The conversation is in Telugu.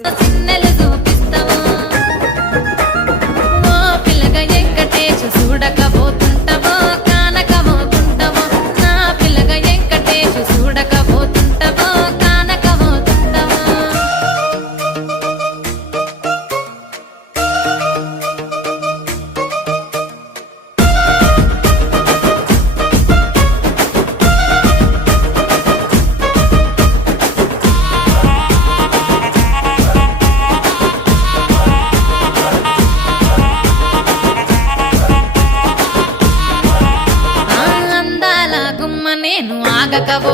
సిన్నెలు చూపిస్తావా ఓ పిల్లగా వెంకటేశు చూడకపోతుంటావో కానకపోతుంటావో నా పిల్లగా వెంకటేశు చూడకపోతుంటావో కానకపోతుంటావో ఆ అందాల గుమ్మ నేను ఆగకపో